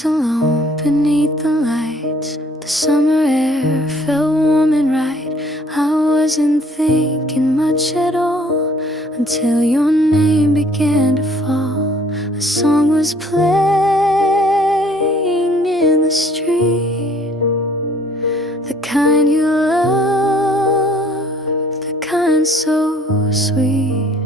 walked alone beneath the lights. The summer air felt warm and right. I wasn't thinking much at all until your name began to fall. A song was playing in the street, the kind you love, the kind so sweet.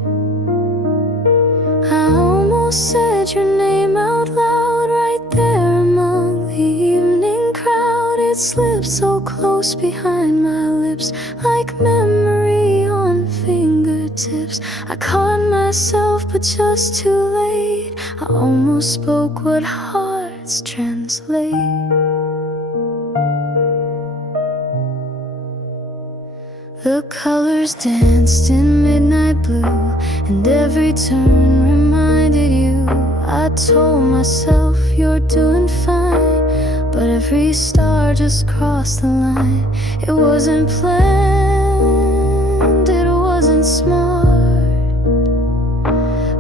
I almost said your name out loud right there among the evening crowd. It slipped so close behind my lips, like memory on fingertips. I caught myself but just too late. I almost spoke what hearts translate. The colors danced in midnight blue, and every turn reminded you. I told myself you're doing fine, but every star just crossed the line. It wasn't planned, it wasn't smart,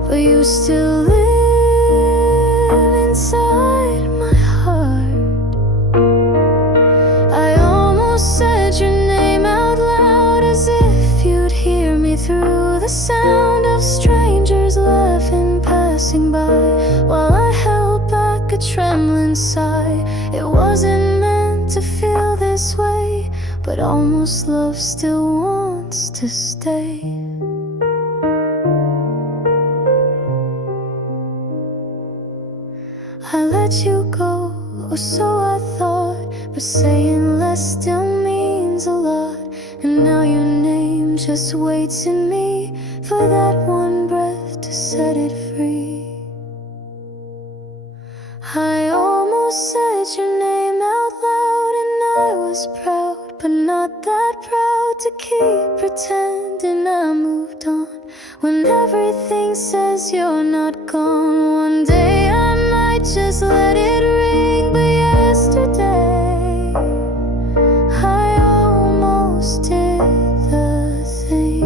but you still live inside my heart. I almost said your name out loud, as if you'd hear me through the sound of strangers laughing passing by, while I held back a trembling sigh. It wasn't meant to feel this way, but almost love still wants to stay. I let you go, or so I thought, but saying less still means a lot. And now your name just waits in me for that one breath to set it free. I almost said your name out loud, and I was proud, but not that proud to keep pretending I moved on, when everything says you're not gone. One day I might just let it ring, but yesterday I almost did the thing.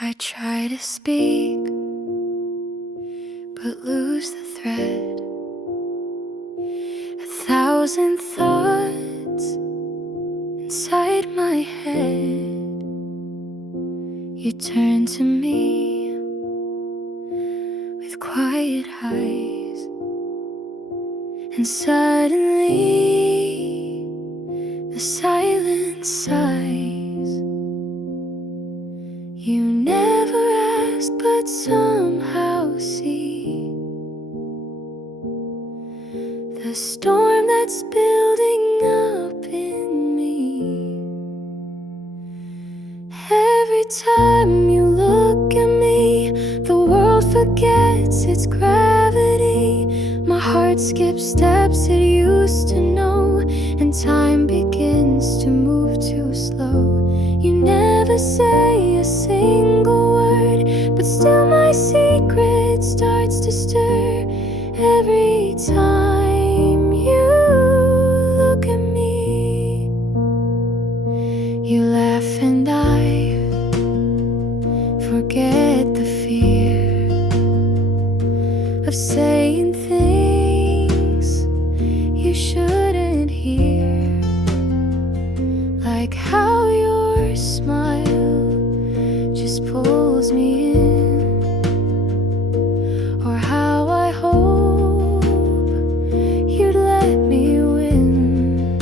I try to speak, but lose the thread. 1,000 thoughts inside my head. You turn to me with quiet eyes, and suddenly the silence sighs. You never asked, but somehow see the storm that's building up in me. Every time you look at me, the world forgets its gravity. My heart skips steps it used to know, and time begins to move too slow. You never say a single word, but still my secret starts to stir. Every time you look at me, you laugh and I forget the fear of saying things you shouldn't hear, like how your smile just pulls me in, or how I hope you'd let me win.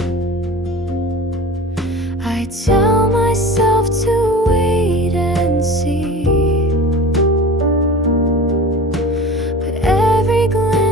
I tell myself to wait and see, but every glance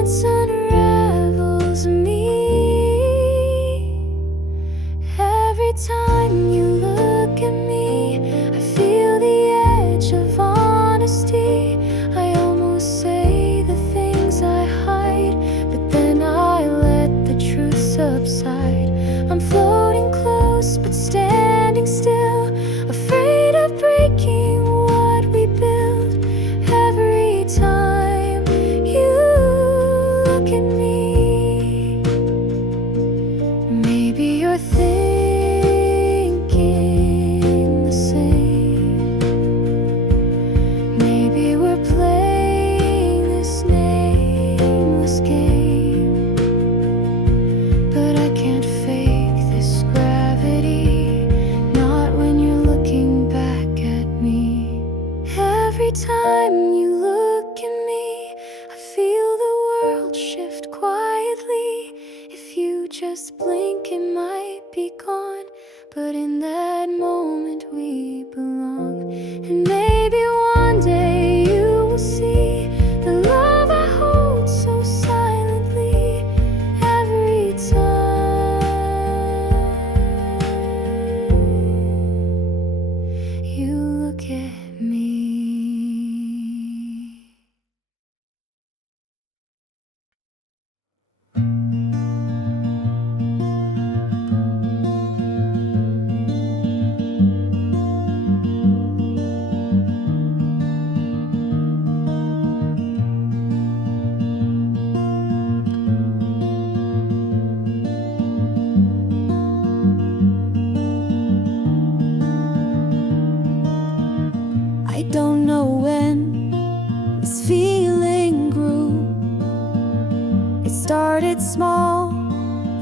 started small,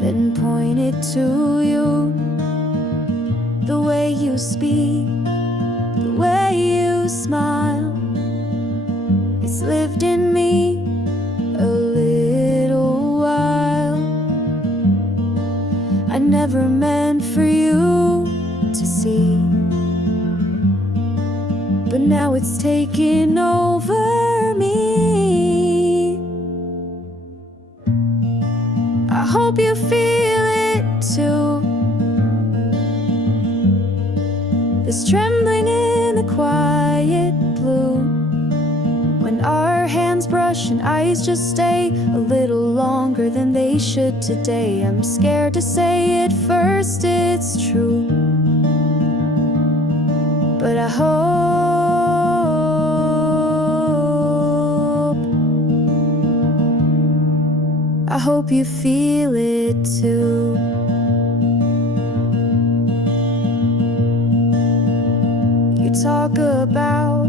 then pointed to you. The way you speak, the way you smile, it's lived in me a little while. I never meant for you to see, but now it's taking over me. I hope you feel it too, this trembling in the quiet blue, when our hands brush and eyes just stay a little longer than they should today. I'm scared to say it first, it's true, but I hope you feel it too. You talk about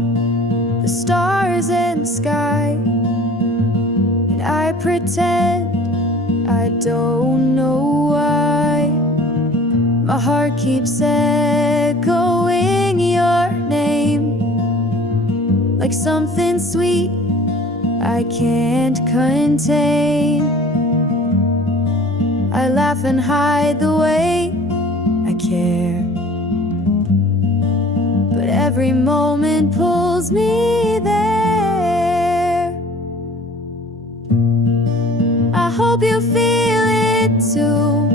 the stars and sky, and I pretend I don't know why. My heart keeps echoing your name, like something sweet I can't contain. I laugh and hide the way I care, but every moment pulls me there. I hope you feel it too,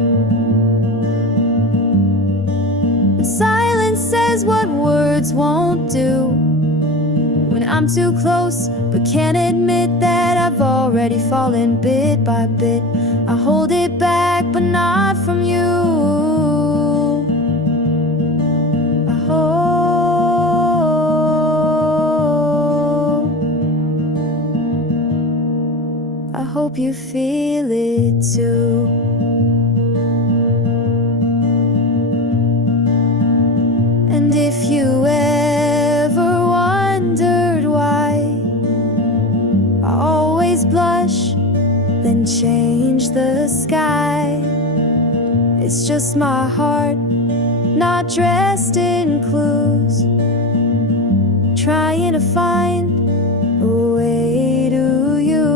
when silence says what words won't do, when I'm too close but can't admit that I've already fallen bit by bit. I hold it back but not from you. I hope you feel it too. And if you ever wondered why I always blush, then change the sky. It's just my heart, not dressed in clues, trying to find a way to you.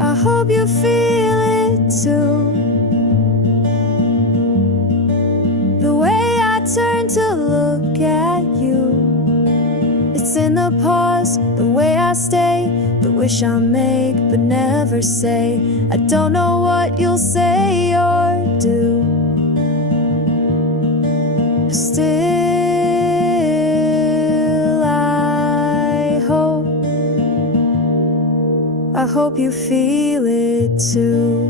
I hope you feel it too, the way I turn to look at you. It's in the pause, the way I stay, the wish I make but never say. I don't know what you'll say or do, but still I hope you feel it too.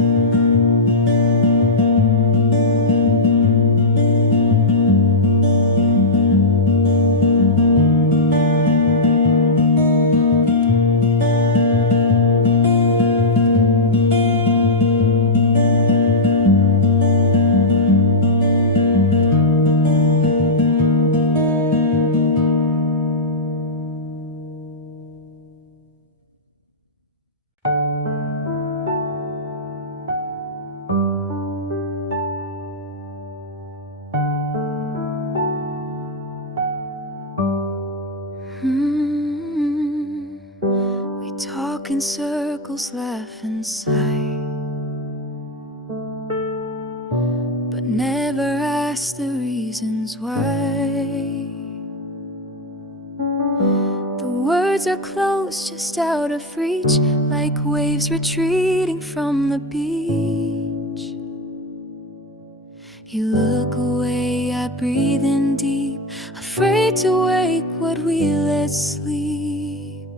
We talk in circles, laugh and sigh, but never ask the reasons why. The words are close, just out of reach, like waves retreating from the beach. You look away, I breathe in deep, afraid to wake what we let sleep.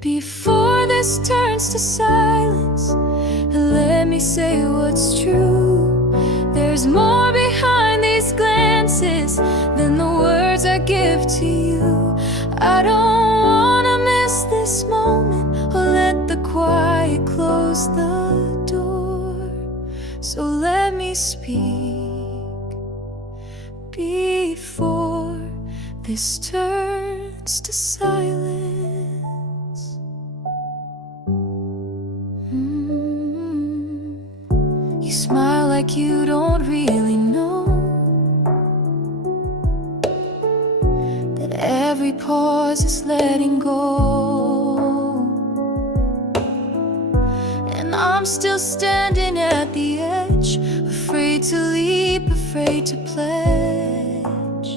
Before this turns to silence, let me say what's true. There's more behind these glances than the words I give to you. I don't wanna miss this moment or let the quiet close the door. So let me speak before this turns to silence. you don't really know that every pause is letting go. And I'm still standing at the edge, afraid to leap, afraid to pledge.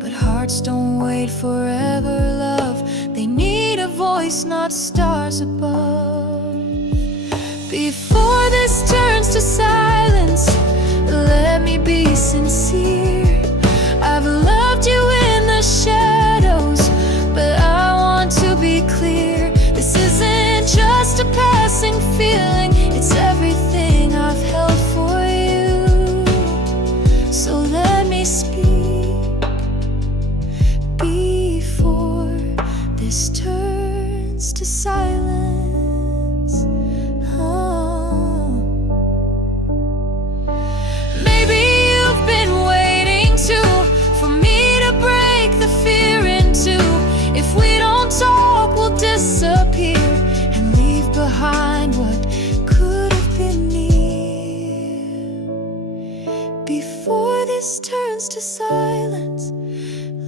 But hearts don't wait forever, love. They need a voice, not stars above. Before this turns to silence, let me be sincere. I've loved you in the shadows, but I want to be clear. This isn't just a passing feeling, it's everything I've held for you. So let me speak before this turns to silence. Oh. Maybe you've been waiting for me to break the fear in two. If we don't talk, we'll disappear and leave behind what could have been near. Before this turns to silence,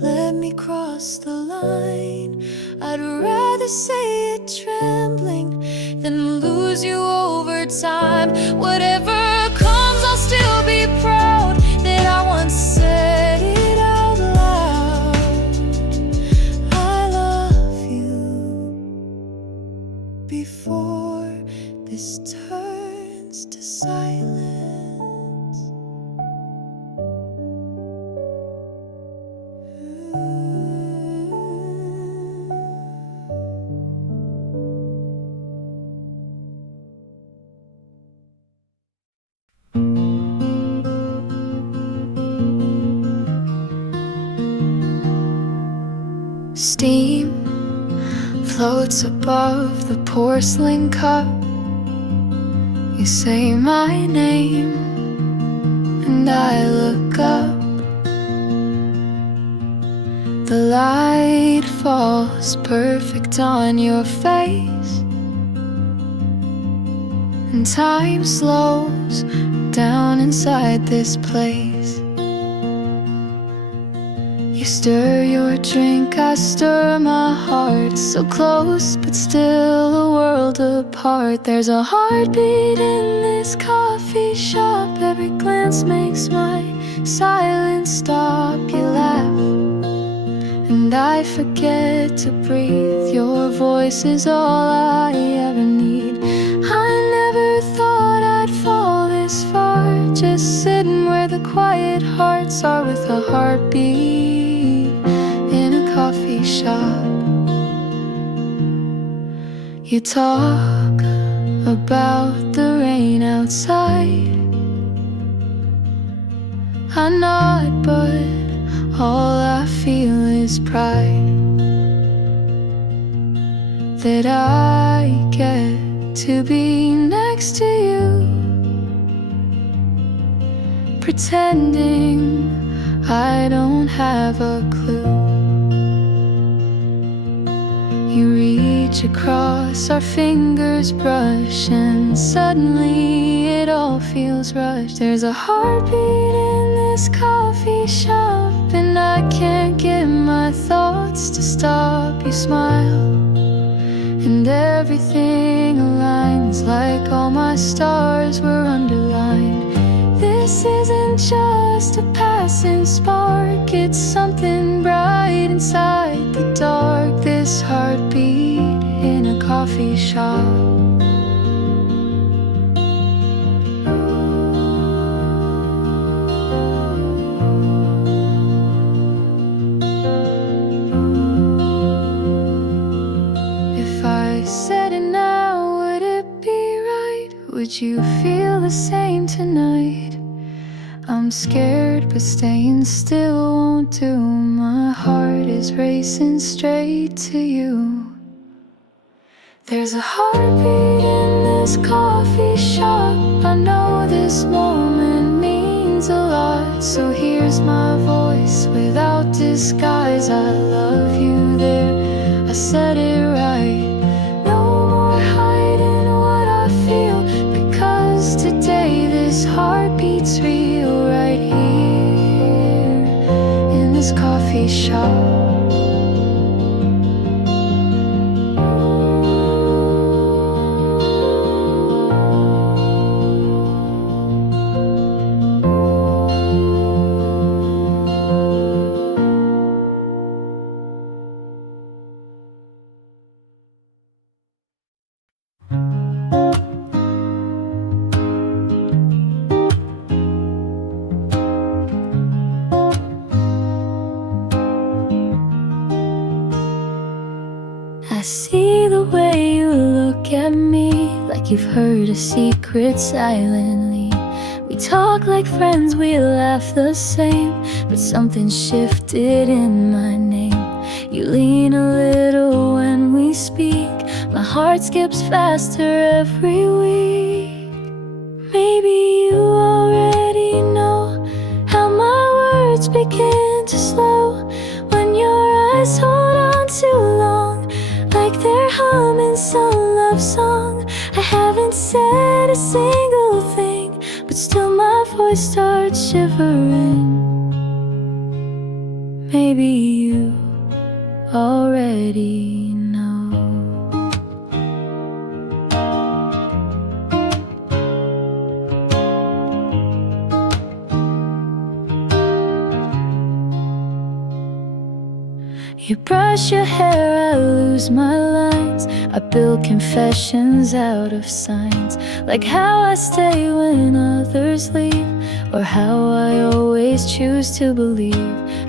let me cross the line. I'd rather say it trembling than lose you over time. Whatever comes, I'll still be proud that I once said it out loud. I love you before this turns to silence. Steam floats above the porcelain cup. You say my name and I look up. The light falls perfect on your face, and time slows down inside this place. You stir your drink, I stir my heart. So close, but still a world apart. There's a heartbeat in this coffee shop. Every glance makes my silence stop. You laugh, and I forget to breathe. Your voice is all I ever need. I never thought I'd fall this far, just sitting where the quiet hearts are with a heartbeat. Coffee shop. You talk about the rain outside. I nod, but all I feel is pride that I get to be next to you, pretending I don't have a clue. You reach across, our fingers brush, and suddenly it all feels rushed. There's a heartbeat in this coffee shop, and I can't get my thoughts to stop. You smile, and everything aligns like all my stars were underlined. This isn't just a passing spark, it's something bright inside the dark. This heartbeat in a coffee shop. If I said it now, would it be right? Would you feel the same tonight? I'm scared, but staying still won't do. My heart is racing straight to you. There's a heartbeat in this coffee shop. I know this moment means a lot, so here's my voice without disguise. I love you there, I said it right. No more hiding what I feel, because today this this coffee shop. I see the way you look at me, like you've heard a secret silently. We talk like friends, we laugh the same, but something shifted in my name. You lean a little when we speak, my heart skips faster every week. Maybe you already know how my words begin to slow when your eyes hold on too long, like they're humming some love song. I haven't said a single thing, but still my voice starts shivering. Maybe you already know. You brush your hair, I lose my lines. I build confessions out of signs, like how I stay when others leave, or how I always choose to believe.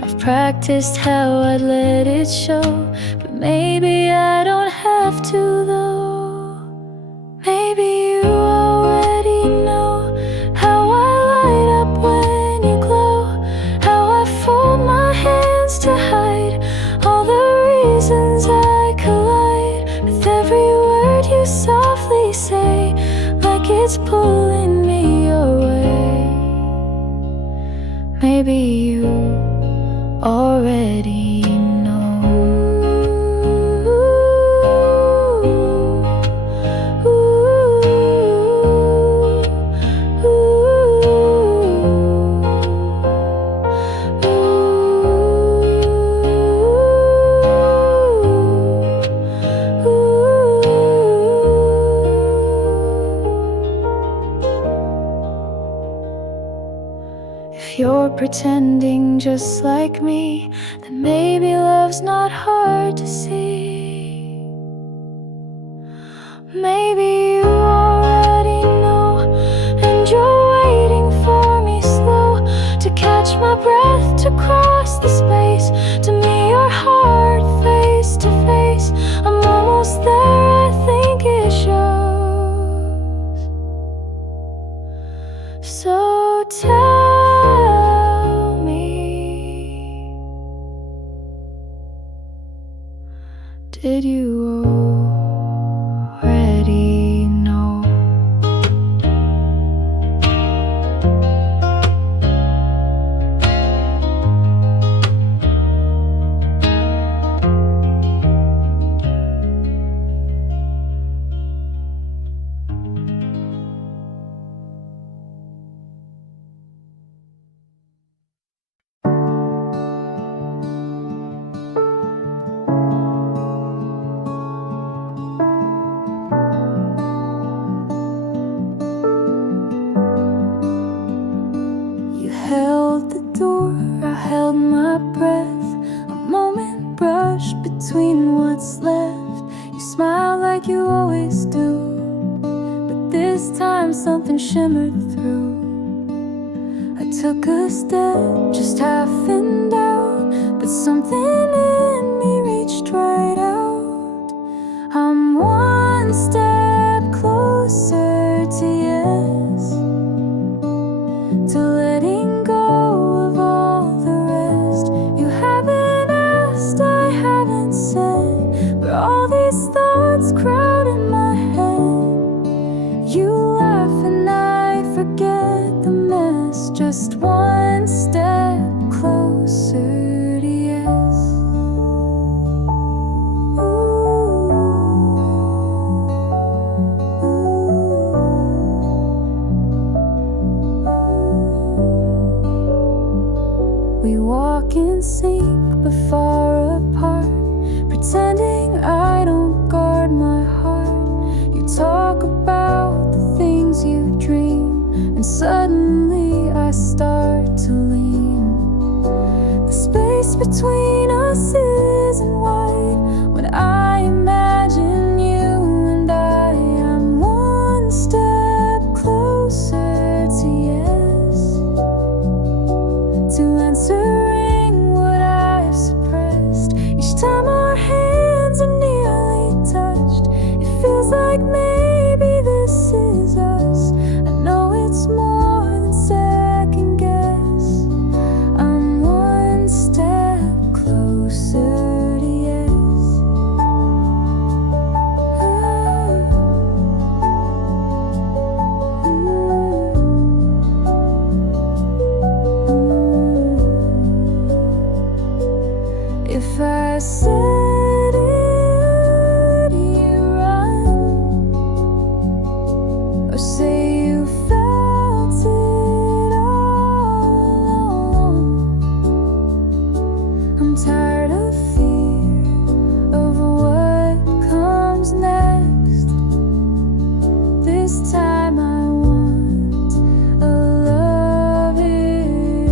I've practiced how I'd let it show, but maybe I don't have to though. Maybe you already know how I light up when you glow, how I fold my hands to hide all the reasons I collide with every word you softly say, like it's pulling me your way. Maybe you already know. If you're pretending just like me, then maybe love's not hard to see. Maybe you already know, and you're waiting for me slow to catch my breath, to cross the space, to meet your heart face to face. I'm almost there, I think it shows. So tell me, did you already know? You held the door, I held my breath. A moment brushed between what's left. You smiled like you always do, but this time something shimmered through. I took a step, just half in doubt, but something in me reached right out. I'm one step closer to yes, to letting go of all the rest. You haven't asked, I haven't said, but all these thoughts crowd in my head. You laugh and I forget the mess, just one step closer to yes. far apart, pretending I don't guard my heart. You talk about the things you dream, and suddenly I start to lean. The space between us isn't wide when I imagine you and I am one step closer to yes, to answering what I've suppressed. Each time our hands are nearly touched, it feels like maybe this is us. I know it's more than second guess. I'm one step closer to yes. If I said it, you run, or say you felt it all along. I'm tired of fear of what comes next. This time I want a love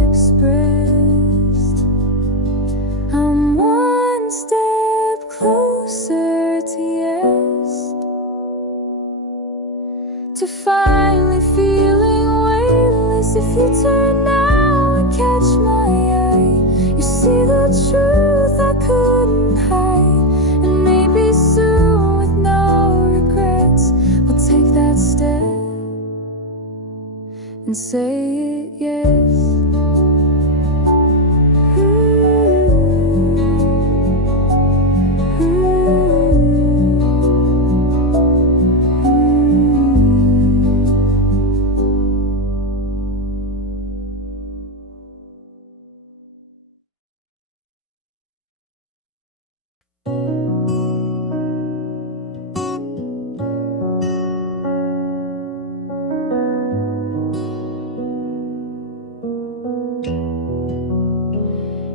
expressed. I'm one step closer to yes, to finally feeling weightless. If you turn now and catch my eye, you see the truth I couldn't hide. And maybe soon, with no regrets, we'll take that step and say it yes.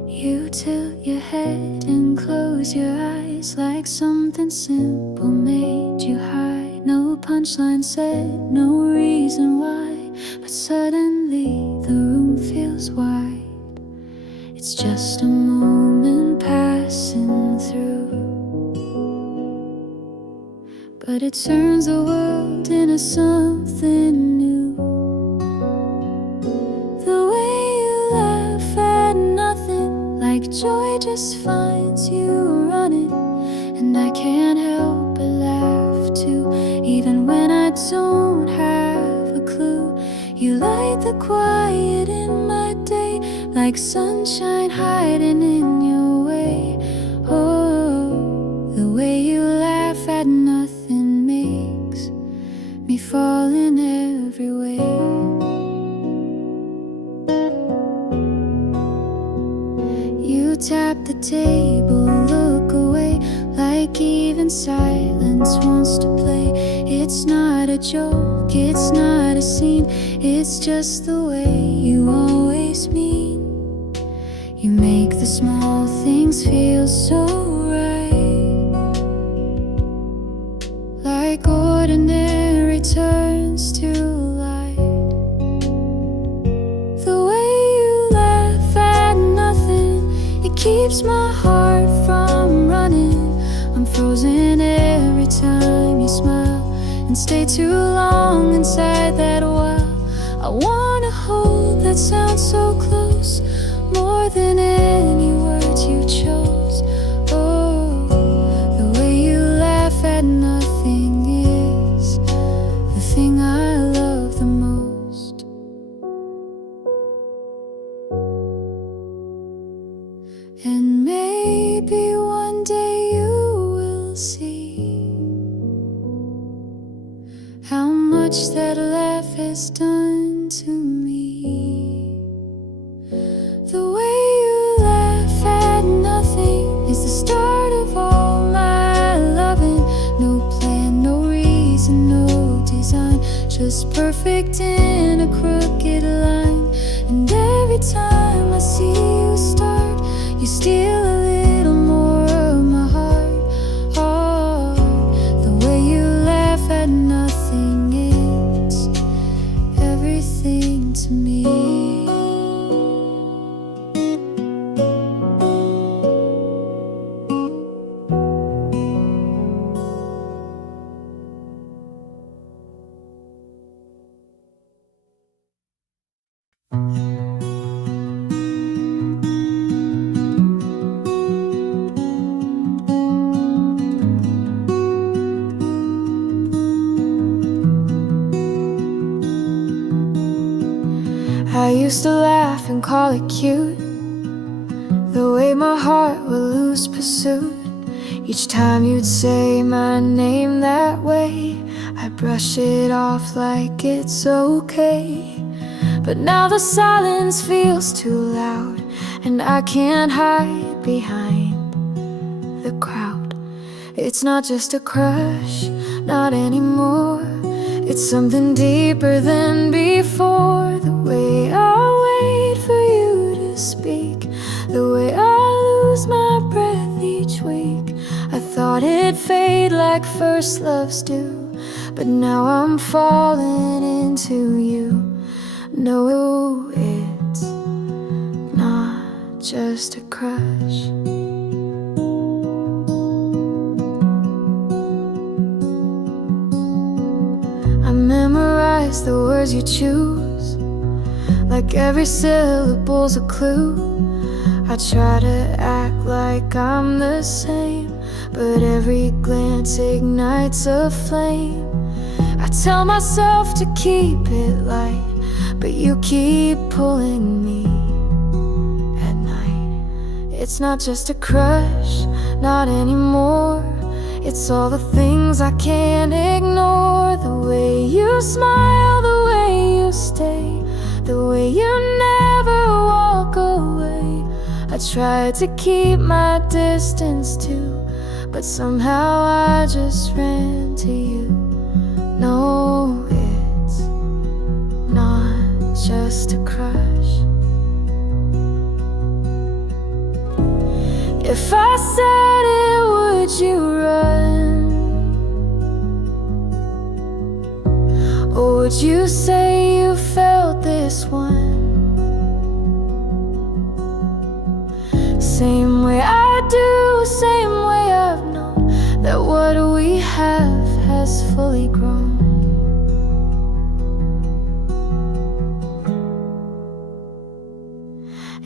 You tilt your head and close your eyes like something simple made you high. No punchline said, no reason why, but suddenly the room feels wide. It's just a moment passing through, but it turns the world into something new. The way you laugh at nothing, like joy just finds you running, and I can't help but laugh too, even when I don't have a clue. You light the quiet in my day, like sunshine hiding in your way. Oh, the way you laugh at nothing makes me fall in every way. You tap the table, look away, like even silence wants to play. It's not a joke, it's not a scene, it's just the way you always mean. You make the small things feel so right, like ordinary turns to light. The way you laugh at nothing, it keeps my heart from running. I'm frozen every time you smile and stay too long inside that well. I wanna hold that sound so close, more than any words you chose. Oh, the way you laugh at nothing is the thing I love the most. And maybe one day you will see how much that laugh has done to me. The way you laugh at nothing is the start of all my loving. No plan, no reason, no design, just perfect in a crooked line. And every time I see you start, you steal a little used to laugh and call it cute, the way my heart would lose pursuit. Each time you'd say my name that way, I brush it off like it's okay. But now the silence feels too loud, and I can't hide behind the crowd. It's not just a crush, not anymore. It's something deeper than before. The way I wait for you to speak, the way I lose my breath each week. I thought it'd fade like first loves do, but now I'm falling into you. No, it's not just a crush. I memorize the words you choose, like every syllable's a clue. I try to act like I'm the same, but every glance ignites a flame. I tell myself to keep it light, but you keep pulling me at night. It's not just a crush, not anymore. It's all the things I can't ignore. The way you smile, the way you stay, the way you never walk away. I tried to keep my distance too, but somehow I just ran to you. No, it's not just a crush. If I said it, would you run? Or would you say you felt this one? Same way I do, same way I've known that what we have has fully grown.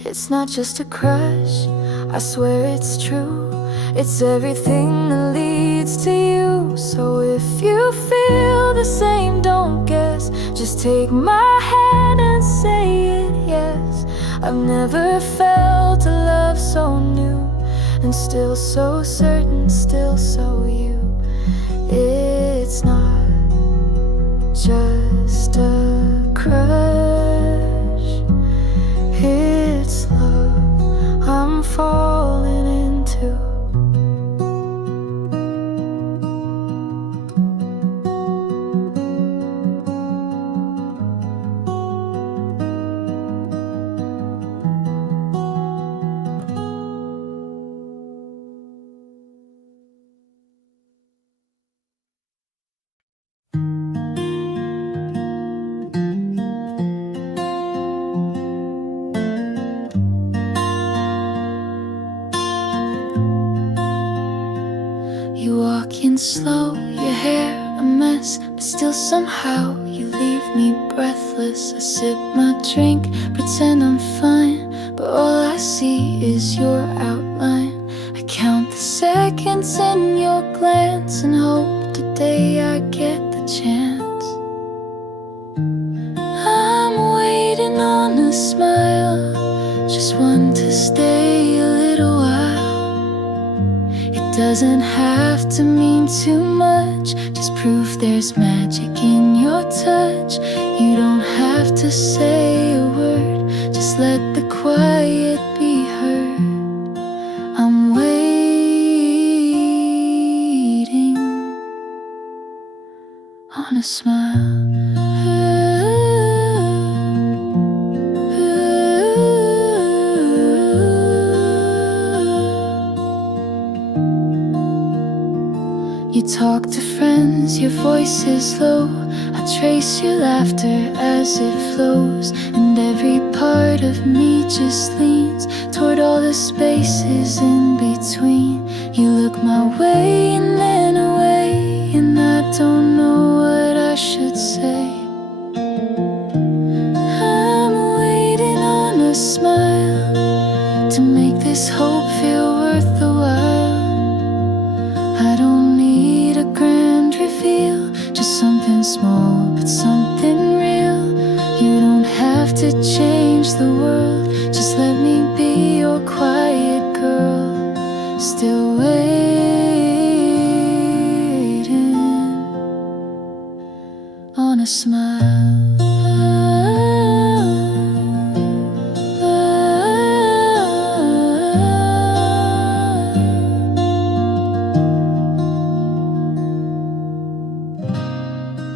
It's not just a crush, I swear it's true. It's everything that leads to you. So if you feel the same, don't guess. Just take my hand and say it, yes. I've never felt a love so new, and still so certain, still so you. It's not just a crush, it's love I'm falling into. You walk in slow, your hair a mess, but still somehow you leave me breathless. I sip my drink, pretend I'm fine, but all I see is your outline. I count the seconds in your glance and hope today I get the chance. I'm waiting on a smile, just one to stay a little while. Doesn't have to mean too much, just proof there's magic in your touch. You don't have to say a word, just let the quiet be heard. I'm waiting on a smile. You talk to friends, your voice is low. I trace your laughter as it flows, and every part of me just leans toward all the spaces in between. You look my way and then away, and I don't know what I should say. I'm waiting on a smile to make this hope feel worth the while. I don't need a grand reveal, just something small but something real. You don't have to change the world. Just let me be your quiet girl, still waiting on a smile.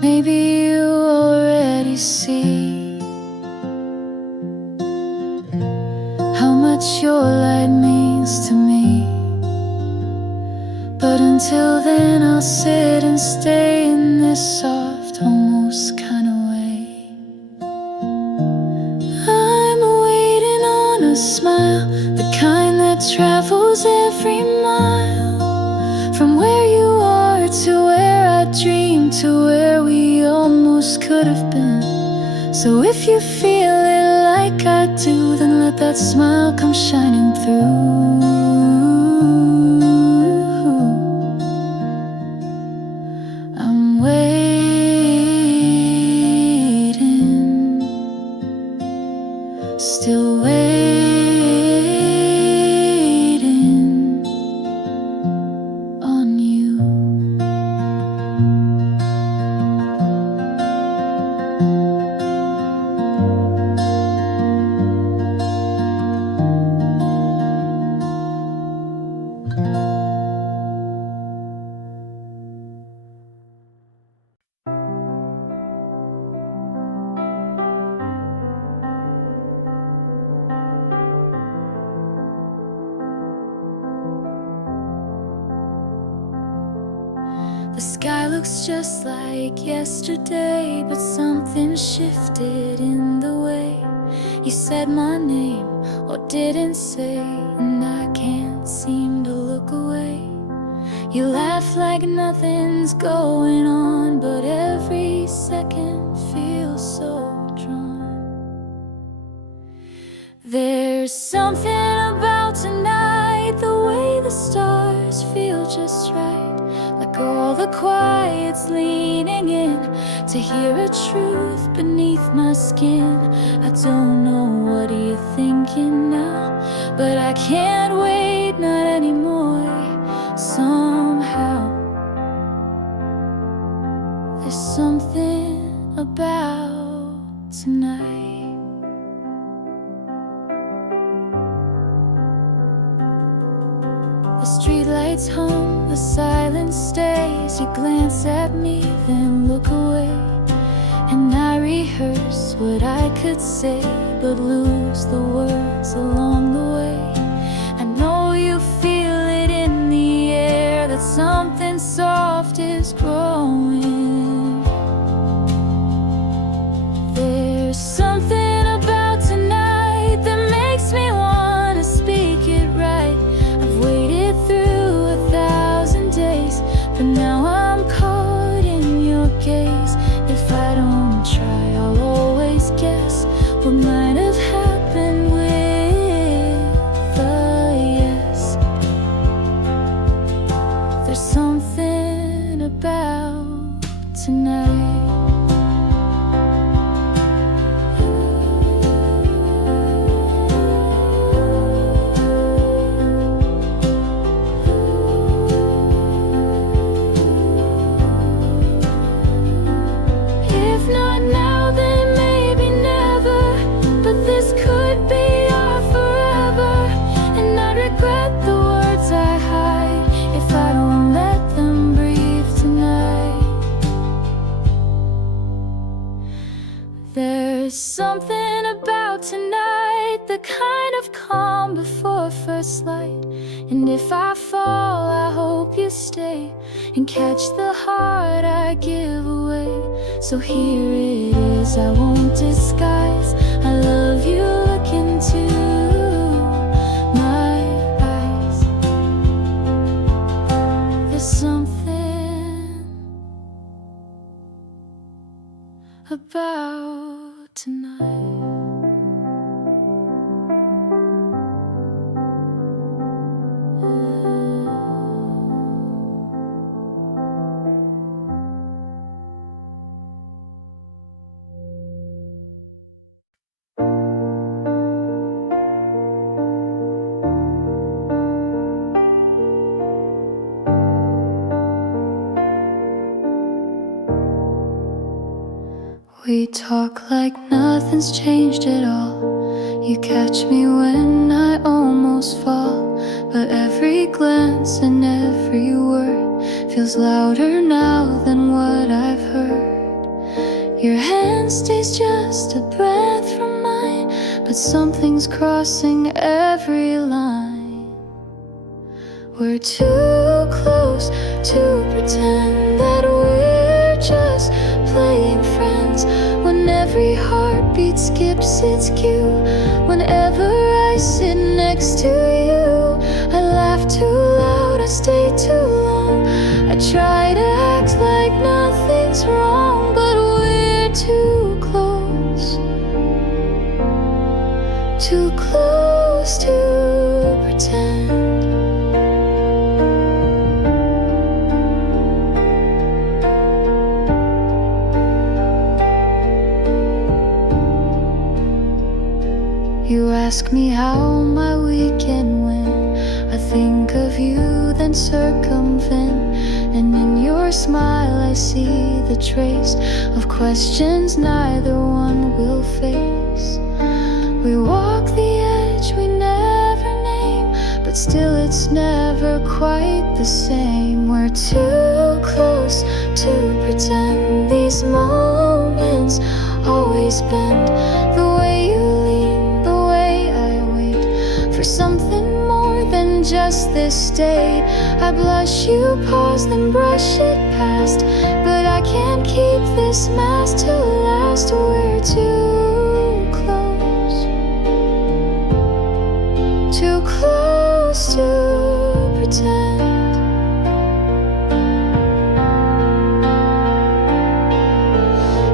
Maybe you already see how much your light means to me, but until then I'll sit and stay in this soft, almost kind of way. I'm waiting on a smile, the kind that travels every mile, from where you are to where I dream, to where we almost could have been. So if you feel it like I do, then let that smile come shining through. I'm waiting, still waiting on you. The sky looks just like yesterday, but something shifted in the way you said my name or didn't say, and I can't seem to look away. You laugh like nothing's going on, but every second feels so drawn. There's something about tonight, the way the stars feel just right, like all the quiet's leaning in to hear a truth beneath my skin. I don't know what you're thinking now, but I can't wait, not anymore. Somehow there's something about tonight. The streetlights hum, the silence stays. You glance at me, then look away, and I rehearse what I could say, but lose the words along the way. I know you feel it in the air, that something soft is growing. There's something about tonight that makes me wanna speak it right. I've waited through 1,000 days, but now I'm caught in your gaze. If I don't try, I'll always guess what might have happened with the yes. There's something about tonight. If not now, then maybe never, but this could be our forever, and I'd regret the words I hide if I don't let them breathe tonight. There's something about tonight, the kind of calm before first light, and if I fall, I hope you stay and catch the heart I give away. So here it is, I won't disguise. I love you, look into my eyes. There's something about tonight. We talk like nothing's changed at all. You catch me when I almost fall, but every glance and every word feels louder now than what I've heard. Your hand stays just a breath from mine, but something's crossing every line. We're too close to pretend that we're just playing friends. When every heartbeat skips its cue, whenever I sit next to you, I laugh too loud, I stay too long. I try to act like nothing's wrong, but we're too close to pretend. You ask me how my weekend went. I think of you, then circumvent. And in your smile I see the trace of questions neither one will face. We walk the edge we never name, but still it's never quite the same. We're too close to pretend. These moments always bend. The way you lean, the way I wait for something more than just this state. I blush, you pause, then brush it past, but I can't keep this mask to last. We're too close to pretend.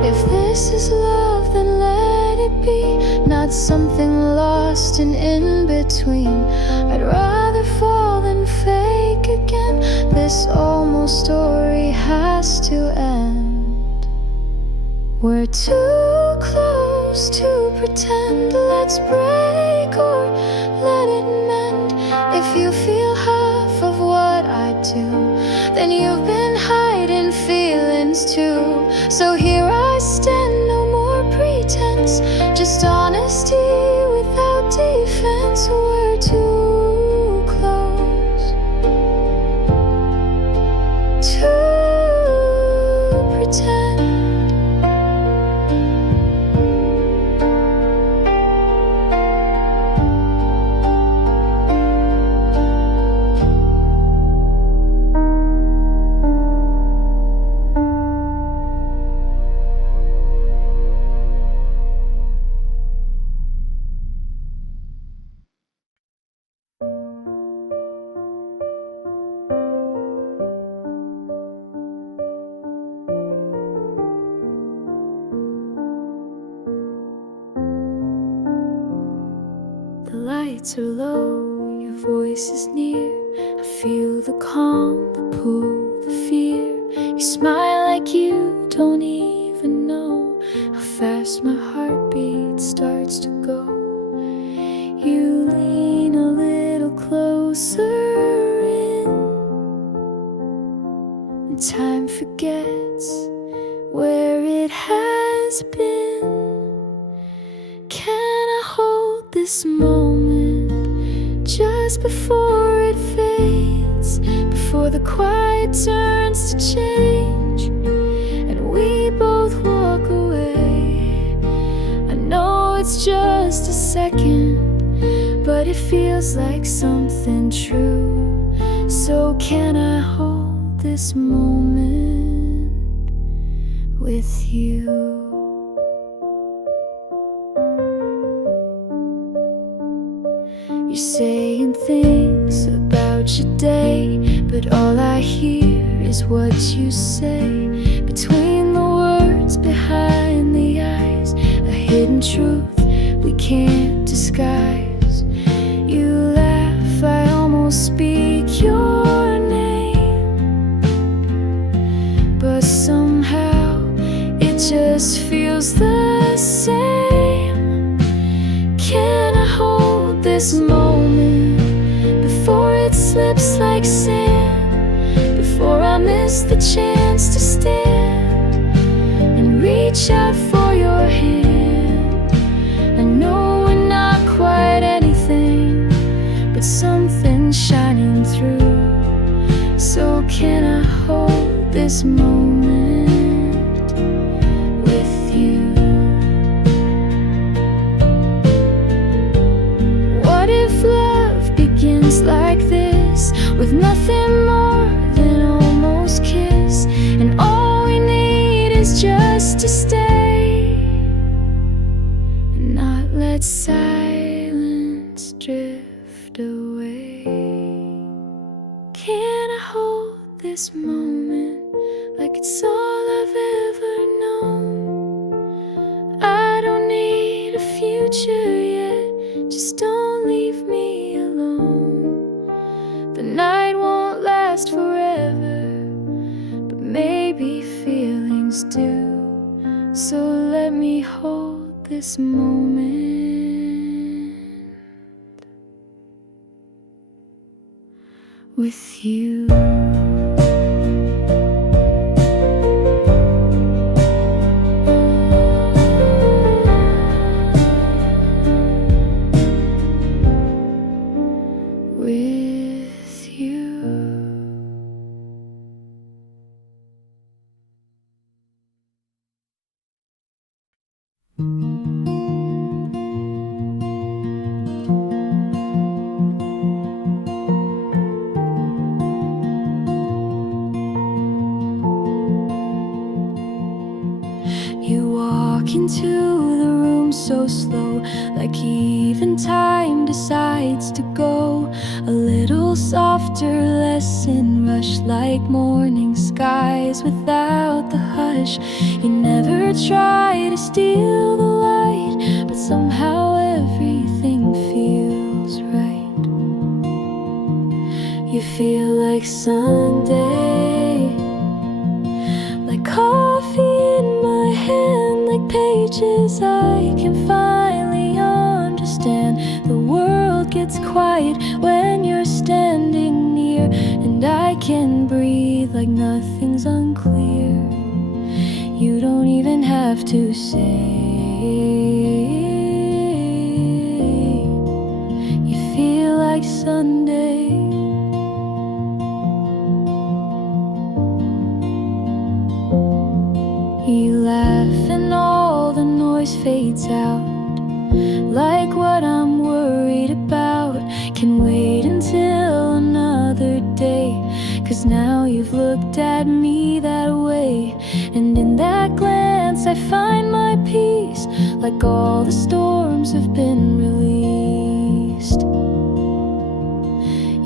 If this is love, then let it be, not something lost and in between. I'd rather fall than fake again. This almost story has to end. We're too close to pretend. Let's break or let it mend. If you feel half of what I do, then you've been hiding feelings too. So here I stand, no more pretense, just honesty without defense. We're too close to pretend. The lights are low, your voice is near. I feel the calm, the pull, the fear. You smile like you don't even know how fast my heartbeat starts to go. You lean a little closer in, and time forgets where it has been. Can I hold this moment just before it fades, before the quiet turns to change and we both walk away? I know it's just a second, but it feels like something true. So can I hold this moment with you? You're saying things about your day, but all I hear is what you say. Between the words, behind the eyes, a hidden truth we can't disguise. You laugh, I almost speak your name, but somehow it just feels the same. Can I hold this moment before it slips like sand, before I miss the chance to stand and and reach out for your hand. I know we're not quite anything, but something shining through. So can I hold this moment with you? What if love begins like this, with nothing more than almost kiss, and all we need is just to stay and not let silence drift away? Can I hold this moment like it's all I've ever known? I don't need a future yet, just don't leave me alone. The night won't last forever, but maybe feelings do. So let me hold this moment with you. You walk into the room so slow, like even time decides to go a little softer, less in rush, like morning skies without the hush. You never try to steal the light, but somehow everything feels right. You feel like Sunday, like coffee in my hand, like pages I can finally understand. The world gets quiet when you're standing near, and I can breathe like nothing's unclear. You don't even have to say. You feel like Sunday. You laugh and all the noise fades out, like what I'm worried about can wait until another day. 'Cause now you've looked at me that way, and in that glance I find my peace, like all the storms have been released.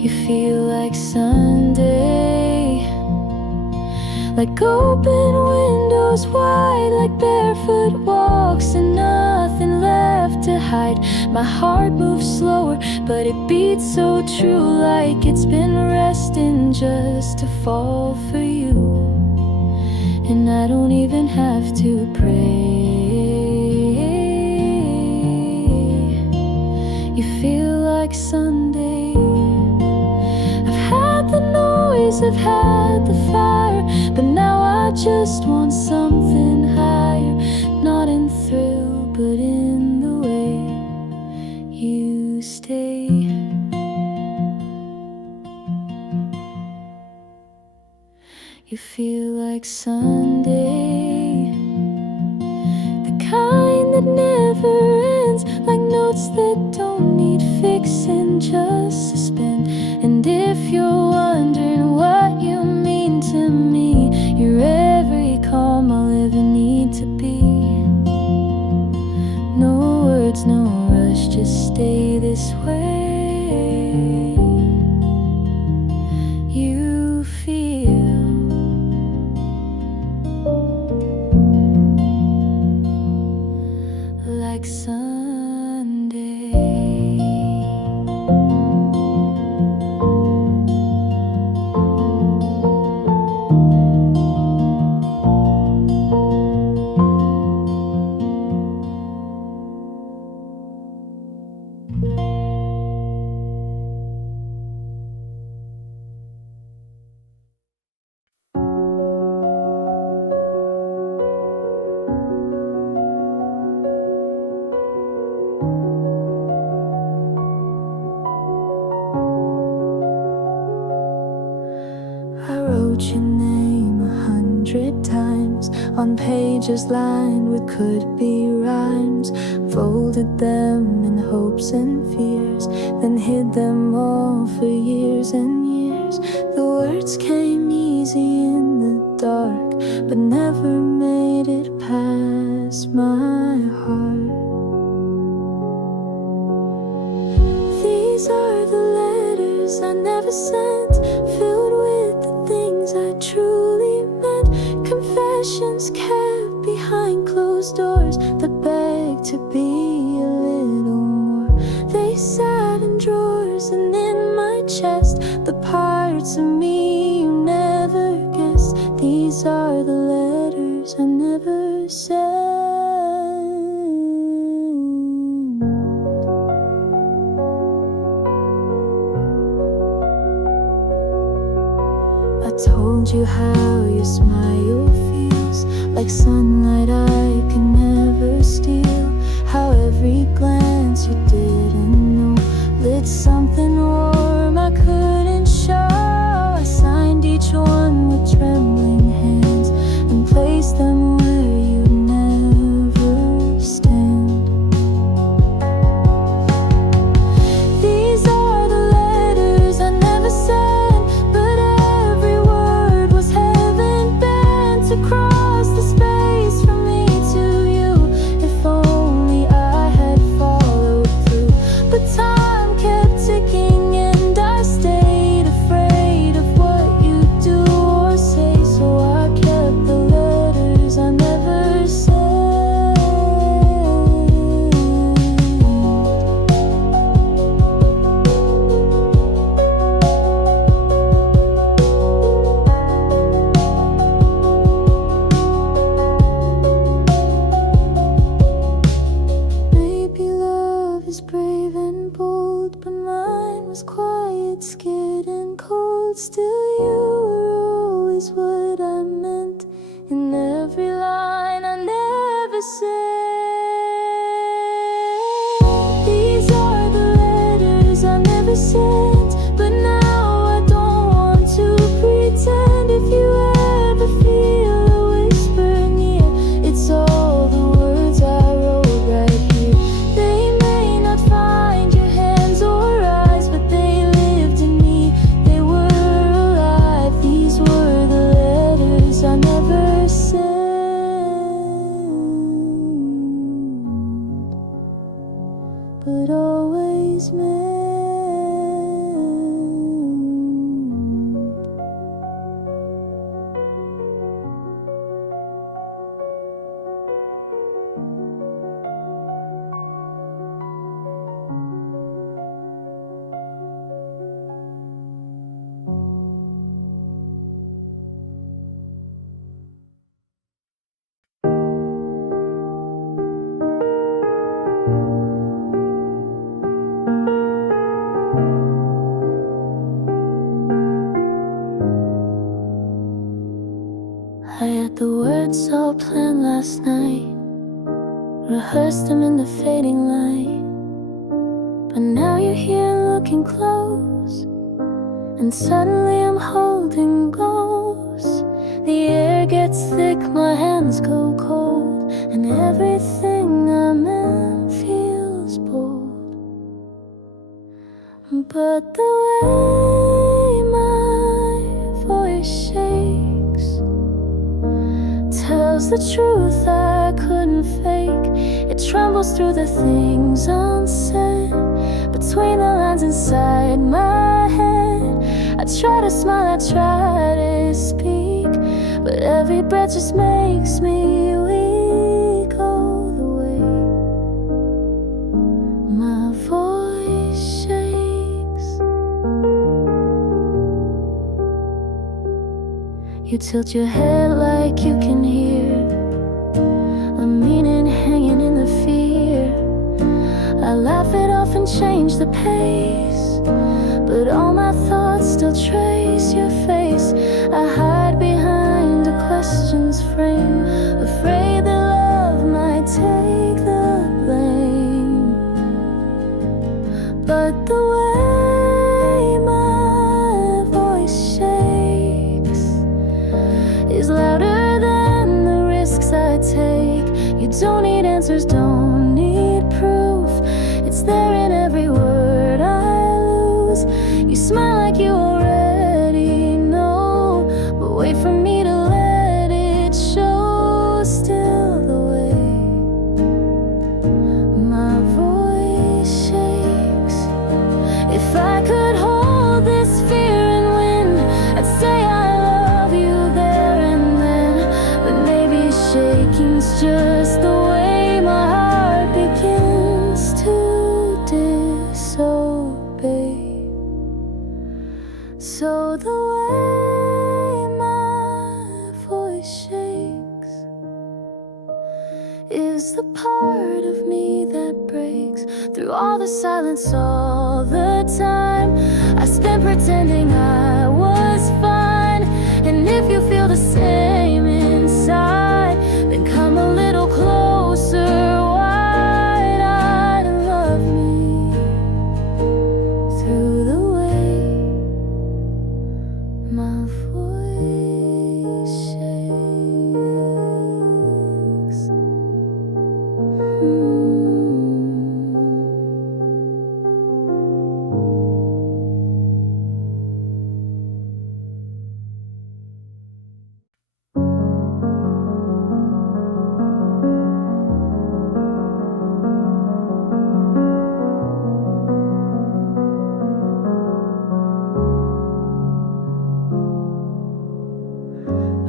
You feel like Sunday, like open windows wide, like barefoot walks and nothing left to hide. My heart moves slower, but it beats so true, like it's been resting just to fall for you. And I don't even have to pray. You feel like Sunday. I've had the noise, I've had the fire, but now I just want something higher. Not in thrill, but in the way you stay. You feel like Sunday, the kind that never ends, like notes that don't need fixing, just suspend. And if you're wondering what you mean to me, you're every calm I'll ever need to be. No words, no rush, just stay this way. You feel like Sunday. wrote your name 100 times on pages lined with could-be rhymes. Folded them in hopes and fears, then hid them all for years and years. The words came easy in the dark, but never made it past my heart. These are the letters I never sent, filled with the things I truly meant. Confessions kept behind closed doors that begged to be a little more. They sat in drawers and in my chest, the parts of me you never guessed. These are the letters I never sent. I told you how your smile feels like sunlight I could never steal. How every glance you didn't know lit something warm I couldn't show. I signed each one with trembling hands and placed them where you'd never stand. These are the letters I never sent, but every word was heaven bent across the space from me to you. If only I had followed through, but time kept ticking and I stayed afraid of what you do or say. So I kept the letters I never sent. Maybe love is brave and bold, but mine was quiet, scared and cold. Still you were always what I meant in every line I never said. These are the letters I never sent, but now I don't want to pretend. If you ever feel a whisper near, it's all the words I wrote right here. They may not find your hands or eyes, but they lived in me, they were alive. These were the letters I never sent, but always meant. I had the words all planned last night, rehearsed them in the fading light. But now you're here looking close, and suddenly I'm holding ghosts. The air gets thick, my hands go cold, and everything I meant feels bold. But the way my voice shakes tells the truth I couldn't fake. It trembles through the things unsaid, between the lines inside my head. I try to smile, I try to speak, but every breath just makes me weak. Oh, the way my voice shakes. You tilt your head like you can hear a meaning hanging in the fear. I laugh it off and change the pace, but all my thoughts still trace your face. I hide behind a question's frame, afraid that love might take the blame. But the way my voice shakes the way my voice shakes is the part of me that breaks through all the silence all the time. I spent pretending I was fine, and if you feel the same inside, then come a little closer, wide-eyed, and love me through the way my voice shakes.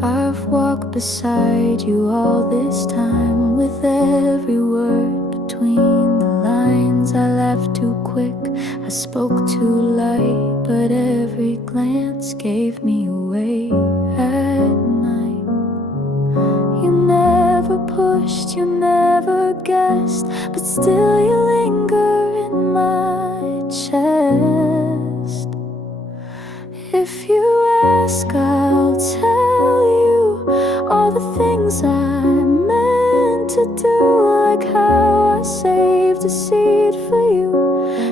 I've walked beside you all this time, with every word between the lines. I laughed too quick, I spoke too light, but every glance gave me away at night. You never pushed, you never guessed, but still you linger in my chest. If you ask, I'll tell you all the things I meant to do, like how I saved a seed for you,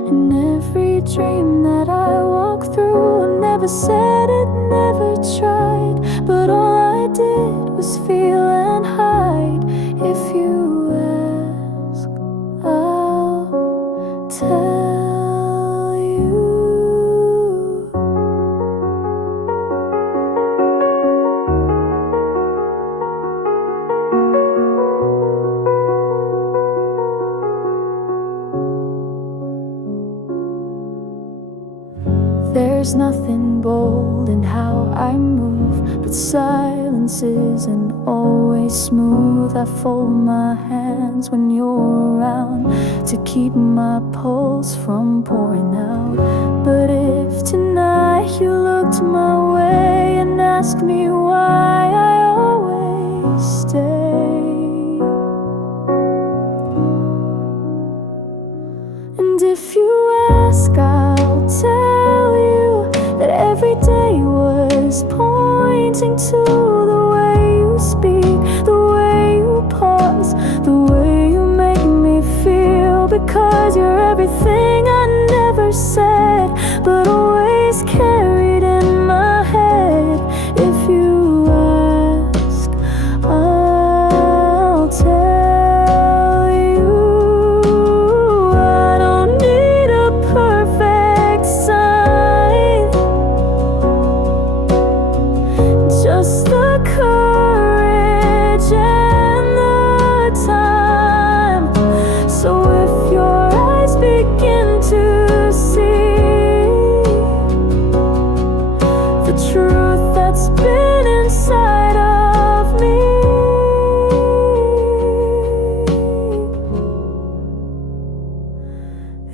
and every dream that I walked through. Never said it, never tried, but all I did was feel and hide. If you ask, I'll tell you. There's nothing bold in how I move, but silence isn't always smooth. I fold my hands when you're around to keep my pulse from pouring out. But if tonight you looked my way and asked me why I always stay, and if you ask, I'll tell you that every day was pointing to the way you speak, the way you pause, the way you make me feel. Because you're everything I never said, but always carried in my head. If you ask, I'll tell you. I don't need a perfect sign, just the courage and the time. So if your eyes begin to see the truth that's been inside of me,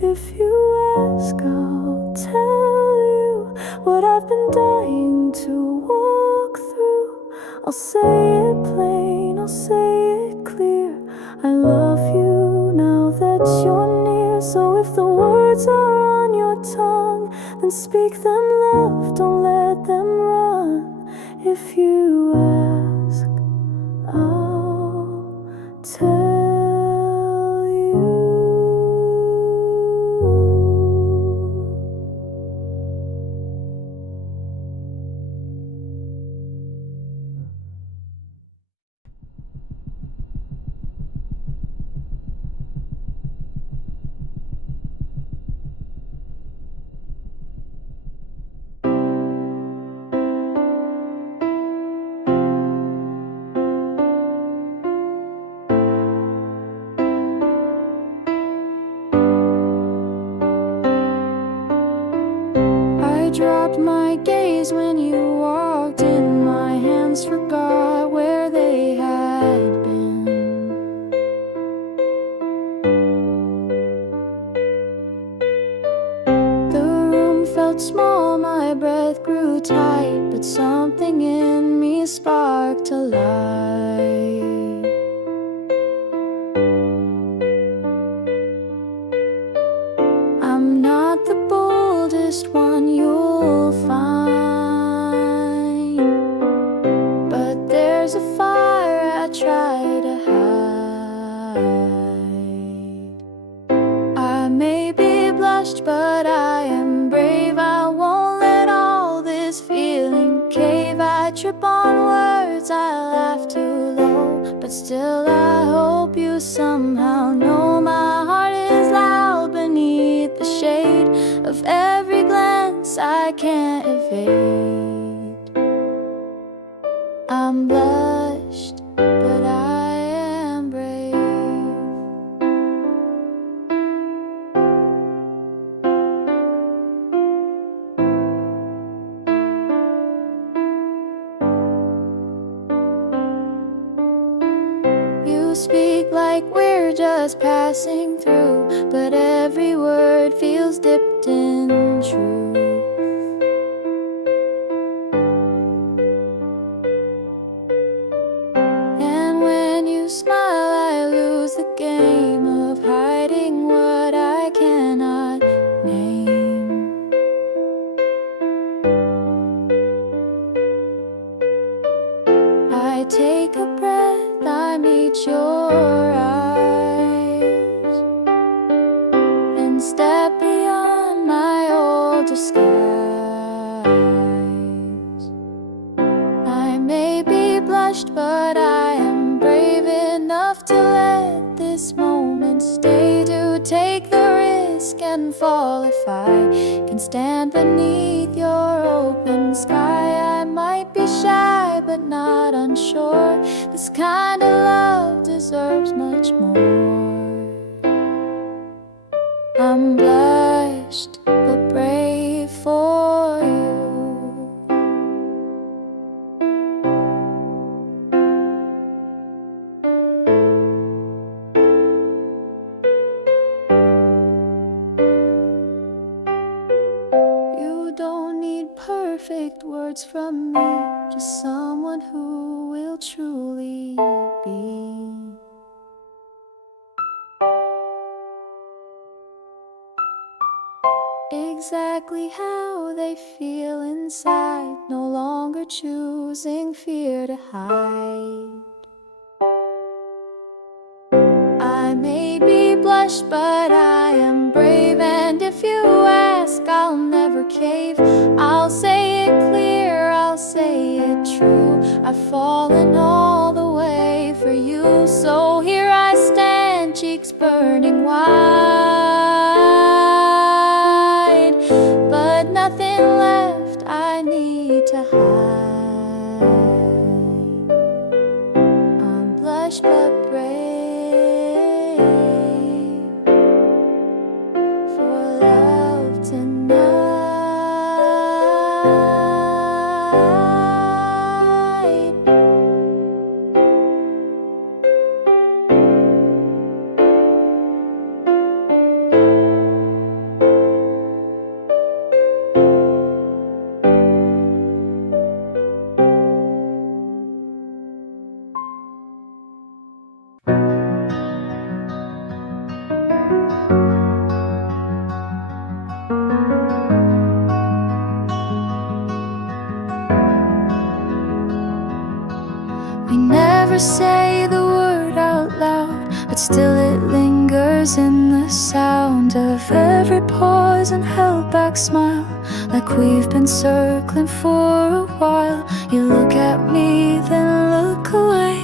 if you ask, I'll tell you what I've been dying to walk through. I'll say it plain, I'll say it clear. I love you now that you're near. So if the words are on your tongue, then speak them loud, don't let them run. If you ask, I'll tell you. I dropped my gaze when you walked in. My hands forgot where they had been. The room felt small, my breath grew you tight, but something in me sparked a light. I'm not the boldest one you'll find, but there's a fire I try to hide. I may be blushed, but I am brave. I won't let all this feeling cave. I trip on words, I laugh too low, but still I hope you somehow know my heart is loud beneath the shade of every glance I can't evade. I'm blushed, but I am brave. You speak like we're just passing through, but every word feels dipped in truth. And when you smile, I lose the game of hiding what I cannot name. I take a breath, I meet your eyes, and step beyond my old disguise. I may be blushed, but I am brave enough to let this moment stay. To take the risk and fall if I can stand beneath your open sky. I might be shy, but not unsure. This kind of love deserves much more. I'm blushed, but brave for you. You don't need perfect words from me, just someone who will truly be. Exactly how they feel inside, no longer choosing fear to hide. I may be blushed, but I am brave, and if you ask, I'll never cave. I'll say it clear, I'll say it true. I've fallen all the way for you, so here I stand, cheeks burning wide, but nothing left I need to hide. I'm blushed but brave for love tonight. We never say the word out loud, but still it lingers in the sound of every pause and held back smile, like we've been circling for a while. You look at me, then look away,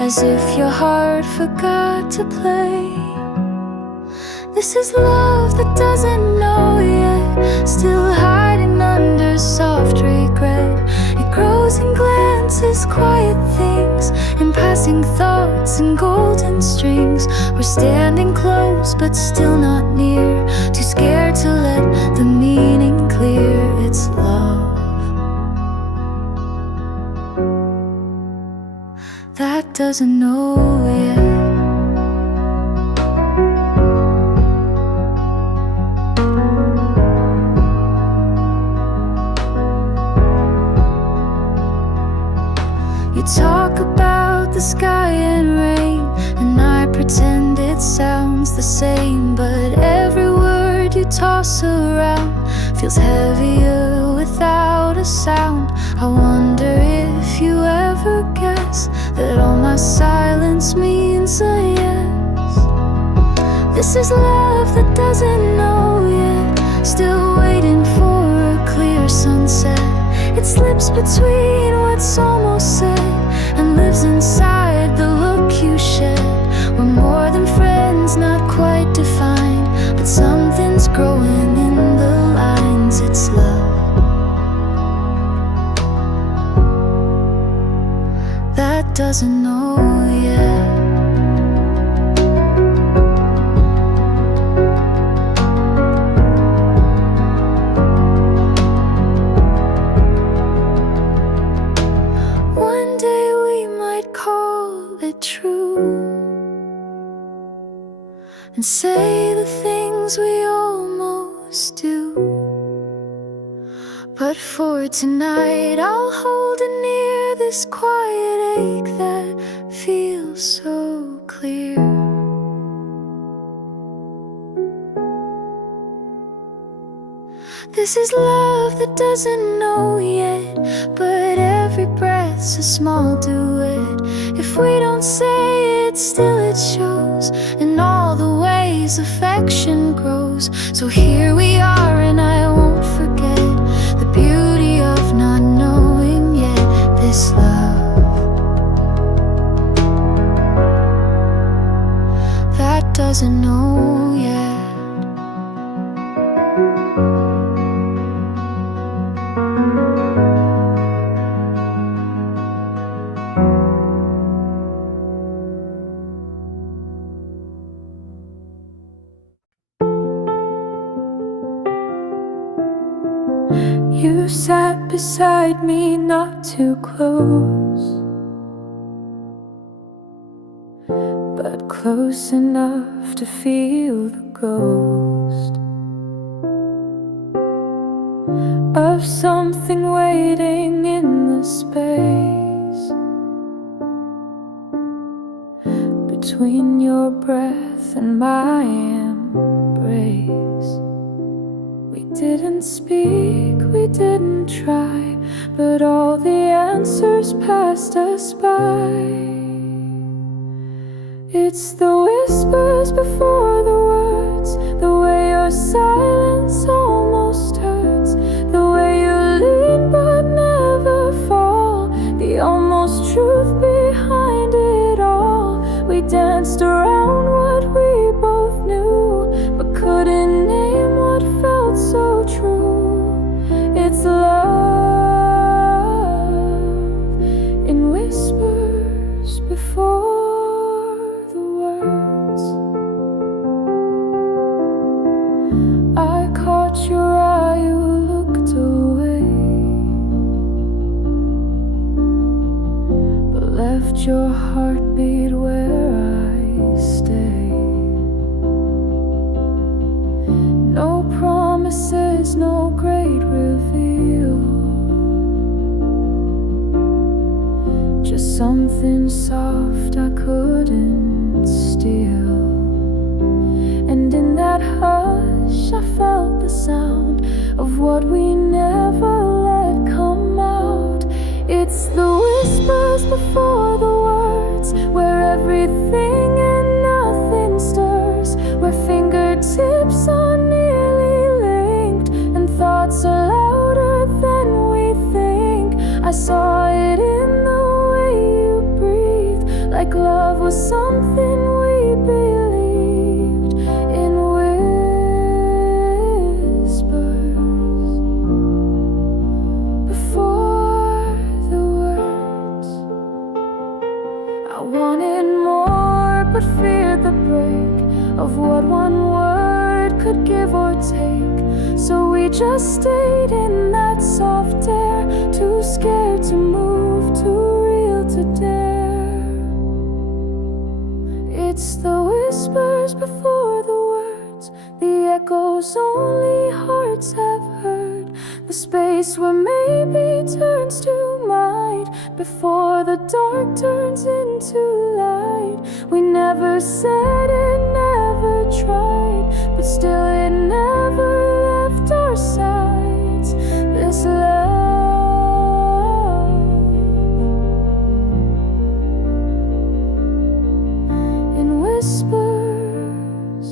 as if your heart forgot to play. This is love that doesn't know yet, still hiding under soft regret. It grows in glances, quiet things, in passing thoughts and golden strings. We're standing close but still not near, too scared to let the meaning clear. It's love that doesn't know yet. You talk about the sky and rain, and I pretend it sounds the same. But every word you toss around feels heavier without a sound. I wonder if you ever guess that all my silence means a yes. This is love that doesn't know yet, still waiting for a clear sunset. It slips between what's almost said and lives inside the look you shed. We're more than friends, not quite defined, but something's growing in the lines. It's love that doesn't know yet. And say the things we almost do. But for tonight I'll hold it near, this quiet ache that feels so clear. This is love that doesn't know yet, but every breath's a small duet. If we don't say it, still it shows in all the ways affection grows. So here we are, and I won't forget the beauty of not knowing yet. This love that doesn't know yet. You sat beside me, not too close, but close enough to feel the ghost of something waiting in the space between your breath and my embrace. We didn't speak, we didn't try, but all the answers passed us by. It's the whispers before the words, the way your silence almost hurts, the way you lean but never fall, the almost truth behind it all. We danced around what we both knew, but couldn't name what felt so true. It's love in whispers before the words. I caught your eye, you looked away, but left your heartbeat where I stay. No promises, no great reveal, just something soft I couldn't steal. And in that hush I felt the sound of what we never let come out. It's the whispers before the words, where everything and nothing stirs, where fingertips are nearly linked and thoughts are louder than we think. I saw it in the way you breathed, like love was something we believed in. Whispers before the words. I wanted more, but feared the break of what one word could give or take. So we just stayed in that soft air, too scared to move, too real to dare. It's the whispers before the words, the echoes only hearts have heard, the space where maybe turns to mind, before the dark turns into light. We never said it, never tried, but still it never left our sides. This love in whispers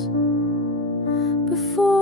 before